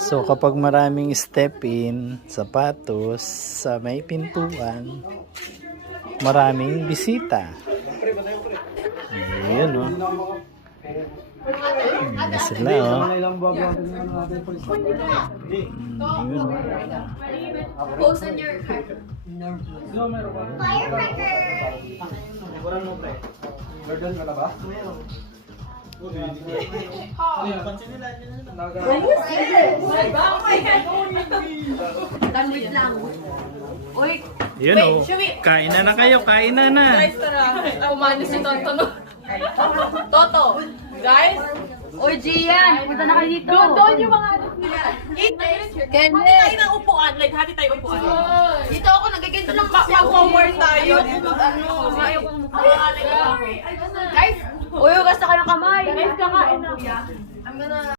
So kapag maraming step-in, sapatos, sa may pintuan, maraming bisita. Ayun o. Ayan sila o. Post on your card. Wait lang. Uy, Yun o. Kain na kayo, kain na. guys, tara. Umano si Tonto, no? Toto, guys. Uy, Gian, punta na kayo dito. Doon yung mga anak nila. Kenneth. Hati tayo ng upuan. Like, hati tayo upuan. Dito ako, nagaganto lang kasi ako. Mag-forward tayo. Ayaw kong mukha. Guys, Uy, hugas na kayo ng kamay. guys, kakain na. I'm gonna...